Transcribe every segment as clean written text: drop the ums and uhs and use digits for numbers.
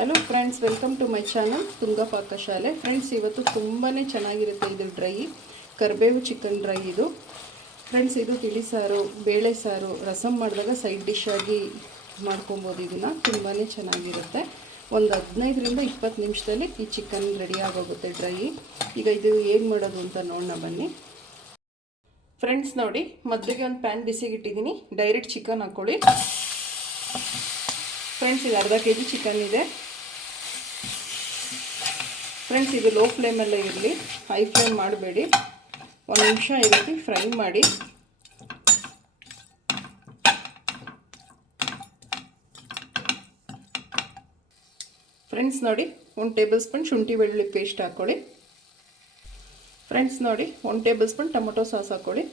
Hello friends, welcome to my channel Tunga Pakashale. Friends, ಇವತ್ತು ತುಂಬಾ ಚೆನ್ನಾಗಿರುತ್ತೆ ಇದು ಡ್ರೈ ಕರಿಬೇವು ಚಿಕನ್ ಡ್ರೈ ಇದು. ಫ್ರೆಂಡ್ಸ್, ಇದು ತಿಳಿ ಸಾರು, ಬೇಳೆ ಸಾರು, ರಸಮ್ ಮಾಡಿದಾಗ ಸೈಡ್ ಡಿಶ್ ಆಗಿ ಮಾಡ್ಕೊಬೋದು. ಇದನ್ನು ತುಂಬಾ ಚೆನ್ನಾಗಿರುತ್ತೆ. ಒಂದು 15ರಿಂದ 20 ನಿಮಿಷದಲ್ಲಿ ಈ ಚಿಕನ್ ರೆಡಿ ಆಗೋಗುತ್ತೆ ಡ್ರೈ. ಈಗ ಇದು ಹೇಗೆ ಮಾಡೋದು ಅಂತ ನೋಡೋಣ ಬನ್ನಿ. ಫ್ರೆಂಡ್ಸ್ ನೋಡಿ, ಮೊದಲಿಗೆ ಒಂದು ಪ್ಯಾನ್ ಬಿಸಿಗಿಟ್ಟಿದ್ದೀನಿ. ಡೈರೆಕ್ಟ್ ಚಿಕನ್ ಹಾಕ್ಕೊಳ್ಳಿ. ಫ್ರೆಂಡ್ಸ್, ಇದು ಅರ್ಧ kg ಚಿಕನ್ ಇದೆ. ಫ್ರೆಂಡ್ಸ್, ಇದು ಲೋ ಫ್ಲೇಮಲ್ಲೇ ಇರಲಿ, ಹೈ ಫ್ಲೇಮ್ ಮಾಡಬೇಡಿ. 1 ನಿಮಿಷ ಈ ರೀತಿ ಫ್ರೈ ಮಾಡಿ. ಫ್ರೆಂಡ್ಸ್ ನೋಡಿ, 1 ಟೇಬಲ್ ಸ್ಪೂನ್ ಶುಂಠಿ ಬೆಳ್ಳುಳ್ಳಿ ಪೇಸ್ಟ್ ಹಾಕ್ಕೊಳ್ಳಿ. ಫ್ರೆಂಡ್ಸ್ ನೋಡಿ, 1 ಟೇಬಲ್ ಸ್ಪೂನ್ ಟೊಮೊಟೊ ಸಾಸ್ ಹಾಕ್ಕೊಳ್ಳಿ.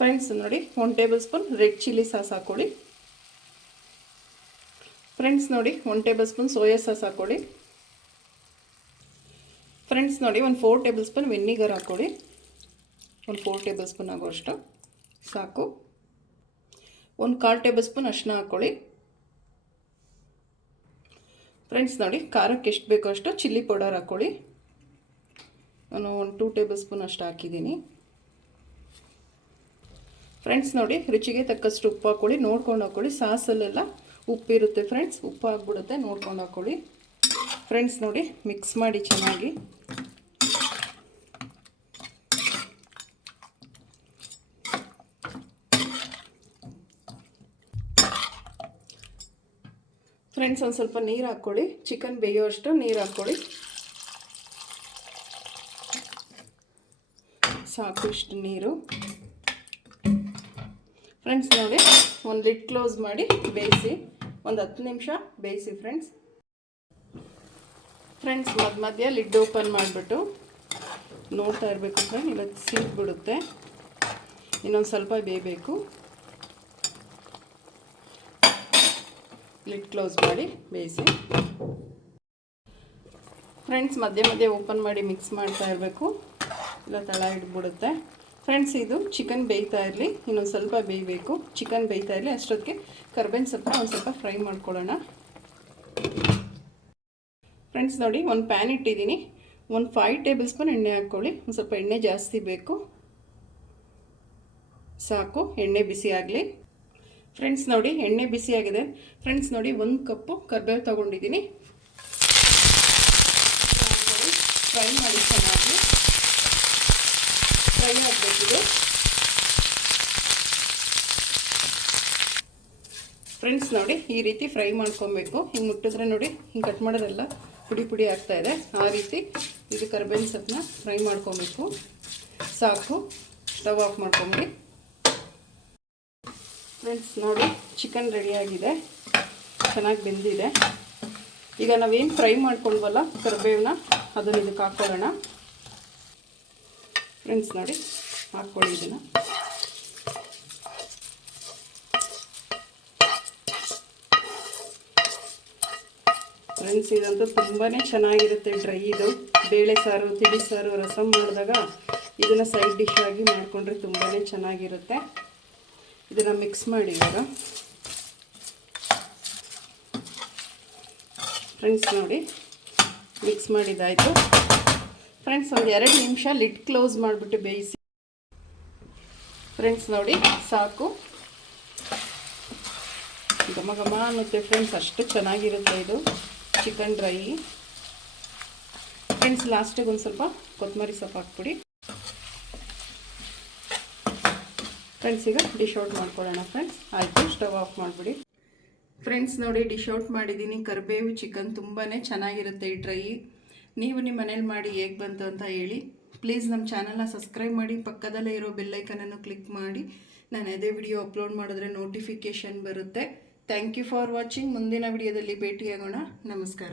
ಫ್ರೆಂಡ್ಸ್ ನೋಡಿ, 1 table spoon red chilli sauce ಹಾಕ್ಕೊಳ್ಳಿ. ಫ್ರೆಂಡ್ಸ್ ನೋಡಿ, 1 ಟೇಬಲ್ ಸ್ಪೂನ್ ಸೋಯಾ ಸಾಸ್ ಹಾಕ್ಕೊಳ್ಳಿ. ಫ್ರೆಂಡ್ಸ್ ನೋಡಿ, 4 ಟೇಬಲ್ ಸ್ಪೂನ್ ವಿನಿಗರ್ ಹಾಕ್ಕೊಳ್ಳಿ. 4 ಟೇಬಲ್ ಸ್ಪೂನ್ ಆಗೋಷ್ಟು ಸಾಕು. 1/4 ಟೇಬಲ್ ಸ್ಪೂನ್ ಅರಿಶಿನ ಹಾಕ್ಕೊಳ್ಳಿ. ಫ್ರೆಂಡ್ಸ್ ನೋಡಿ, ಖಾರಕ್ಕೆ ಎಷ್ಟು ಬೇಕೋ ಅಷ್ಟು ಚಿಲ್ಲಿ ಪೌಡರ್ ಹಾಕ್ಕೊಳ್ಳಿ. ನಾನು 2 ಟೇಬಲ್ ಸ್ಪೂನ್ ಅಷ್ಟು ಹಾಕಿದ್ದೀನಿ. ಫ್ರೆಂಡ್ಸ್ ನೋಡಿ, ರುಚಿಗೆ ತಕ್ಕಷ್ಟು ಉಪ್ಪು ಹಾಕ್ಕೊಳ್ಳಿ. ನೋಡ್ಕೊಂಡು ಹಾಕ್ಕೊಳ್ಳಿ, ಸಾಸಲ್ಲೆಲ್ಲ ಉಪ್ಪಿರುತ್ತೆ ಫ್ರೆಂಡ್ಸ್, ಉಪ್ಪು ಹಾಕ್ಬಿಡುತ್ತೆ, ನೋಡ್ಕೊಂಡು ಹಾಕ್ಕೊಳ್ಳಿ. ಫ್ರೆಂಡ್ಸ್ ನೋಡಿ, ಮಿಕ್ಸ್ ಮಾಡಿ ಚೆನ್ನಾಗಿ. ಫ್ರೆಂಡ್ಸ್, ಒಂದು ಸ್ವಲ್ಪ ನೀರು ಹಾಕ್ಕೊಳ್ಳಿ. ಚಿಕನ್ ಬೇಯೋಷ್ಟು ನೀರು ಹಾಕ್ಕೊಳ್ಳಿ. ಸಾಕು ಇಷ್ಟು ನೀರು. ಫ್ರೆಂಡ್ಸ್ ನೋಡಿ, ಒಂದು ಲಿಡ್ ಕ್ಲೋಸ್ ಮಾಡಿ ಬೇಯಿಸಿ. ಒಂದು 10 ನಿಮಿಷ ಬೇಯಿಸಿ ಫ್ರೆಂಡ್ಸ್. ಫ್ರೆಂಡ್ಸ್, ಮಧ್ಯ ಲಿಡ್ ಓಪನ್ ಮಾಡಿಬಿಟ್ಟು ನೋಡ್ತಾ ಇರಬೇಕು ಫ್ರೆಂಡ್, ಇಲ್ಲ ಸೀದ್ಬಿಡುತ್ತೆ. ಇನ್ನೊಂದು ಸ್ವಲ್ಪ ಬೇಯಬೇಕು. ಲಿಡ್ ಕ್ಲೋಸ್ ಮಾಡಿ ಬೇಯಿಸಿ. ಫ್ರೆಂಡ್ಸ್, ಮಧ್ಯೆ ಓಪನ್ ಮಾಡಿ ಮಿಕ್ಸ್ ಮಾಡ್ತಾ ಇರಬೇಕು, ಇಲ್ಲ ತಳ ಹಿಡ್ಬಿಡುತ್ತೆ. ಫ್ರೆಂಡ್ಸ್, ಇದು ಚಿಕನ್ ಬೇಯ್ತಾ ಇರಲಿ, ಇನ್ನೊಂದು ಸ್ವಲ್ಪ ಬೇಯಬೇಕು. ಚಿಕನ್ ಬೇಯ್ತಾ ಇರಲಿ, ಅಷ್ಟೊತ್ತಿಗೆ ಕರ್ಬೇವಿನ ಸೊಪ್ಪನ್ನ ಒಂದು ಸ್ವಲ್ಪ ಫ್ರೈ ಮಾಡ್ಕೊಳ್ಳೋಣ. ಫ್ರೆಂಡ್ಸ್ ನೋಡಿ, ಒಂದು ಪ್ಯಾನ್ ಇಟ್ಟಿದ್ದೀನಿ. 5 ಟೇಬಲ್ ಸ್ಪೂನ್ ಎಣ್ಣೆ ಹಾಕ್ಕೊಳ್ಳಿ. ಒಂದು ಸ್ವಲ್ಪ ಎಣ್ಣೆ ಜಾಸ್ತಿ ಬೇಕು, ಸಾಕು. ಎಣ್ಣೆ ಬಿಸಿ ಆಗಲಿ. ಫ್ರೆಂಡ್ಸ್ ನೋಡಿ, ಎಣ್ಣೆ ಬಿಸಿ ಆಗಿದೆ. ಫ್ರೆಂಡ್ಸ್ ನೋಡಿ, 1 ಕಪ್ಪು ಕರಿಬೇವು ತೊಗೊಂಡಿದ್ದೀನಿ. ಫ್ರೈ ಮಾಡಿ ಚೆನ್ನಾಗಿ ಫ್ರೈ ಆಗಬೇಕಿದೆ. ಫ್ರೆಂಡ್ಸ್ ನೋಡಿ, ಈ ರೀತಿ ಫ್ರೈ ಮಾಡ್ಕೊಬೇಕು. ಹಿಂಗೆ ಮುಟ್ಟಿದ್ರೆ ನೋಡಿ, ಹಿಂಗೆ ಕಟ್ ಮಾಡೋದೆಲ್ಲ ಪುಡಿ ಪುಡಿ ಆಗ್ತಾಯಿದೆ. ಆ ರೀತಿ ಇದು ಕರಿಬೇವಿನ ಸೊಪ್ಪನ್ನ ಫ್ರೈ ಮಾಡ್ಕೊಬೇಕು, ಸಾಕು. ಸ್ಟವ್ ಆಫ್ ಮಾಡ್ಕೊಂಬಿಡಿ. ಫ್ರೆಂಡ್ಸ್ ನೋಡಿ, ಚಿಕನ್ ರೆಡಿಯಾಗಿದೆ, ಚೆನ್ನಾಗಿ ಬೆಂದಿದೆ. ಈಗ ನಾವೇನು ಫ್ರೈ ಮಾಡ್ಕೊಳ್ವಲ್ಲ ಕರಿಬೇವನ್ನ, ಅದನ್ನು ಇದಕ್ಕೆ ಹಾಕ್ಕೊಳ್ಳೋಣ. ಫ್ರೆಂಡ್ಸ್ ನೋಡಿ, ಹಾಕ್ಕೊಳ್ಳಿ ಇದನ್ನು. ಫ್ರೆಂಡ್ಸ್, ಇದಂತೂ ತುಂಬಾ ಚೆನ್ನಾಗಿರುತ್ತೆ ಡ್ರೈ ಇದು. ಬೇಳೆ ಸಾರು, ತಿಳಿ ಸಾರು, ರಸಮ್ ಮಾಡಿದಾಗ ಇದನ್ನು ಸೈಡ್ ಡಿಶ್ ಆಗಿ ಮಾಡಿಕೊಂಡ್ರೆ ತುಂಬಾ ಚೆನ್ನಾಗಿರುತ್ತೆ. ಇದನ್ನು ಮಿಕ್ಸ್ ಮಾಡಿ ಇವಾಗ. ಫ್ರೆಂಡ್ಸ್ ನೋಡಿ, ಮಿಕ್ಸ್ ಮಾಡಿದ್ದಾಯಿತು. ಫ್ರೆಂಡ್ಸ್, ಒಂದು 2 ನಿಮಿಷ ಲಿಡ್ ಕ್ಲೋಸ್ ಮಾಡಿಬಿಟ್ಟು ಬೇಯಿಸಿ. ಫ್ರೆಂಡ್ಸ್ ನೋಡಿ, ಸಾಕು. ಘಮ ಘಮ ಅನ್ನುತ್ತೆ ಫ್ರೆಂಡ್ಸ್, ಅಷ್ಟು ಚೆನ್ನಾಗಿರುತ್ತೆ ಇದು ಚಿಕನ್ ಡ್ರೈ. ಫ್ರೆಂಡ್ಸ್, ಲಾಸ್ಟಿಗೆ ಒಂದು ಸ್ವಲ್ಪ ಕೊತ್ತಂಬರಿ ಸೊಪ್ಪು ಹಾಕ್ಬಿಡಿ. ಫ್ರೆಂಡ್ಸ್, ಈಗ ಡಿಶ್ ಔಟ್ ಮಾಡ್ಕೊಳ್ಳೋಣ ಫ್ರೆಂಡ್ಸ್. ಆಯಿತು, ಸ್ಟವ್ ಆಫ್ ಮಾಡಿಬಿಡಿ. ಫ್ರೆಂಡ್ಸ್ ನೋಡಿ, ಡಿಶ್ ಔಟ್ ಮಾಡಿದ್ದೀನಿ. ಕರಿಬೇವು ಚಿಕನ್ ತುಂಬಾ ಚೆನ್ನಾಗಿರುತ್ತೆ ಈ ಡ್ರೈ. ನೀವು ನಿಮ್ಮ ಮನೇಲಿ ಮಾಡಿ ಹೇಗೆ ಬಂತು ಅಂತ ಹೇಳಿ. ಪ್ಲೀಸ್ ನಮ್ಮ ಚಾನಲ್ನ ಸಬ್ಸ್ಕ್ರೈಬ್ ಮಾಡಿ, ಪಕ್ಕದಲ್ಲೇ ಇರೋ ಬೆಲ್ಲೈಕನನ್ನು ಕ್ಲಿಕ್ ಮಾಡಿ. ನಾನು ಅದೇ ವಿಡಿಯೋ ಅಪ್ಲೋಡ್ ಮಾಡಿದ್ರೆ ನೋಟಿಫಿಕೇಷನ್ ಬರುತ್ತೆ. Thank you for watching. ಮುಂದಿನ ವಿಡಿಯೋದಲ್ಲಿ ಭೇಟಿಯಾಗೋಣ. ನಮಸ್ಕಾರ.